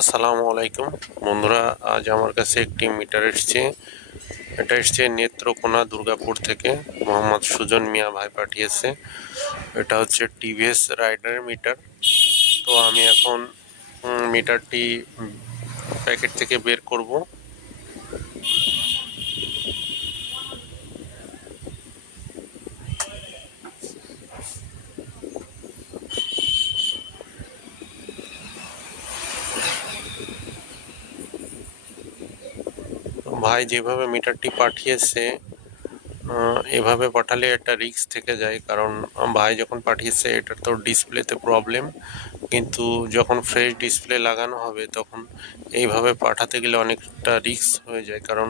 আসসালামু আলাইকুম। বন্ধুরা, আজ আমার কাছে একটি মিটার এসছে। এটা এসছে নেত্রকোনা দুর্গাপুর থেকে। মোহাম্মদ সুজন মিয়া ভাই পাঠিয়েছে। এটা হচ্ছে টিভিএস রাইডারের মিটার। তো আমি এখন মিটারটি প্যাকেট থেকে বের করব। ভাই যেভাবে মিটারটি পাঠিয়েছে এভাবে পাঠালে একটা রিস্ক থেকে যায়। কারণ ভাই যখন পাঠিয়েছে, এটার তো ডিসপ্লেতে প্রবলেম কিন্তু যখন ফ্রেশ ডিসপ্লে লাগানো হবে, তখন এইভাবে পাঠাতে গেলে অনেকটা রিস্ক হয়ে যায়। কারণ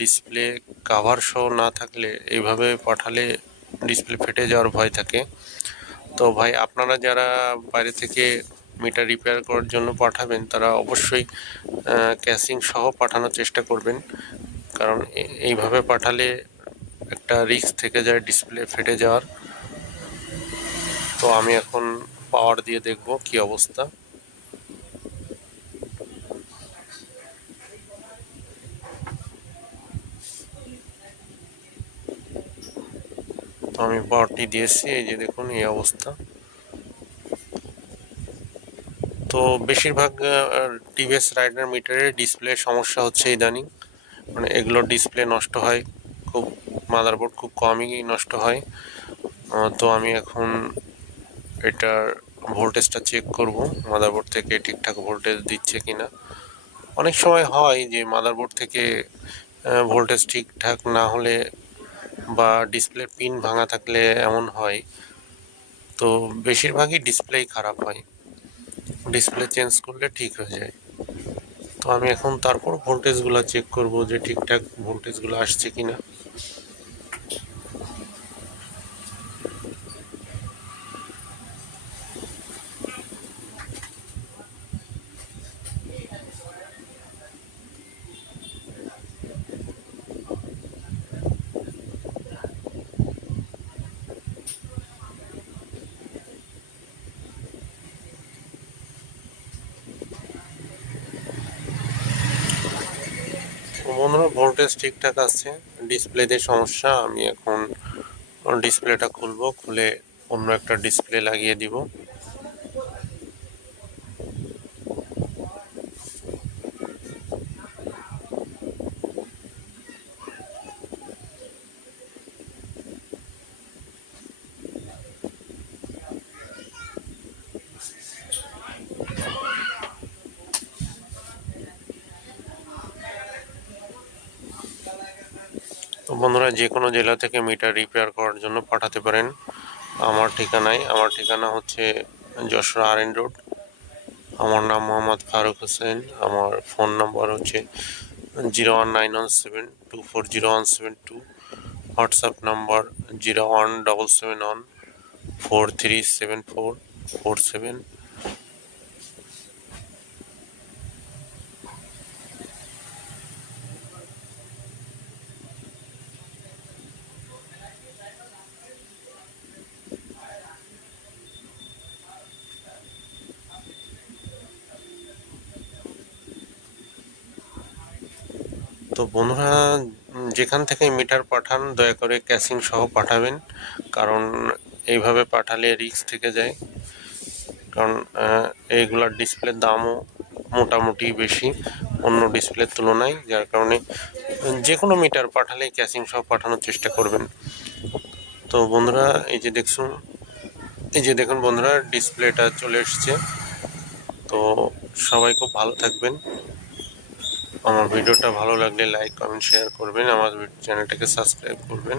ডিসপ্লে কাভার সহ না থাকলে এইভাবে পাঠালে ডিসপ্লে ফেটে যাওয়ার ভয় থাকে। তো ভাই, আপনারা যারা বাইরে থেকে মিটার রিপেয়ার করার জন্য পাঠাবেন, তারা অবশ্যই ক্যাসিং সহ পাঠানোর চেষ্টা করবেন। কারণ এইভাবে পাঠালে একটা রিস্ক থেকে যায় ডিসপ্লে ফেটে যাওয়ার। তো আমি এখন পাওয়ার দিয়ে দেখব কি অবস্থা। তো আমি পাওয়ারটি দিয়েছি, এই যে দেখুন, এই অবস্থা। তো বেশিরভাগ টিভিএস রাইডার মিটারের ডিসপ্লে সমস্যা হচ্ছে ইদানিং। মানে এগুলোর ডিসপ্লে নষ্ট হয়, খুব মাদারবোর্ড খুব কমই নষ্ট হয়। তো আমি এখন এটার ভোল্টেজটা চেক করব, মাদারবোর্ড থেকে ঠিকঠাক ভোল্টেজ দিচ্ছে কি না অনেক সময় হয় যে মাদারবোর্ড থেকে ভোল্টেজ ঠিকঠাক না হলে বা ডিসপ্লে পিন ভাঙা থাকলে এমন হয়। তো বেশিরভাগই ডিসপ্লেই খারাপ হয়। ডিসপ্লে চেঞ্জ করলে ঠিক হয়ে যায়। তো আমি এখন তারপর ভোল্টেজগুলো চেক করব যে ঠিকঠাক ভোল্টেজগুলো আসছে কিনা। বন্ধুরা ভোল্টেজ ঠিকঠাক আছে ডিসপ্লেতে সমস্যা, আমি এখন ডিসপ্লেটা খুলবো, খুলে অন্য একটা ডিসপ্লে লাগিয়ে দিব। তো বন্ধুরা, যে কোনো জেলা থেকে মিটার রিপেয়ার করার জন্য পাঠাতে পারেন। আমার ঠিকানায়, আমার ঠিকানা হচ্ছে যশোর আর এন রোড আমার নাম মোহাম্মদ ফারুক হোসেন। আমার ফোন নাম্বার হচ্ছে zero one nine one seven two four zero one seven two WhatsApp number zero one double seven one four three seven four four seven তো বন্ধুরা যেখান থেকে মিটার পাঠান, দয়া করে ক্যাসিং সহ পাঠাবেন। কারণ এইভাবে পাঠালে রিস্ক থেকে যায়। কারণ এইগুলার ডিসপ্লের দামও মোটামুটি বেশি অন্য ডিসপ্লের তুলনায়। যার কারণে যে কোনো মিটার পাঠালে ক্যাসিং সহ পাঠানোর চেষ্টা করবেন। তো বন্ধুরা, এই যে দেখুন, এই যে দেখুন বন্ধুরা, ডিসপ্লেটা চলে এসছে। তো সবাই খুব ভালো থাকবেন। আমার ভিডিওটা ভালো লাগলে লাইক কমেন্ট শেয়ার করবেন। আমার চ্যানেলটাকে সাবস্ক্রাইব করবেন।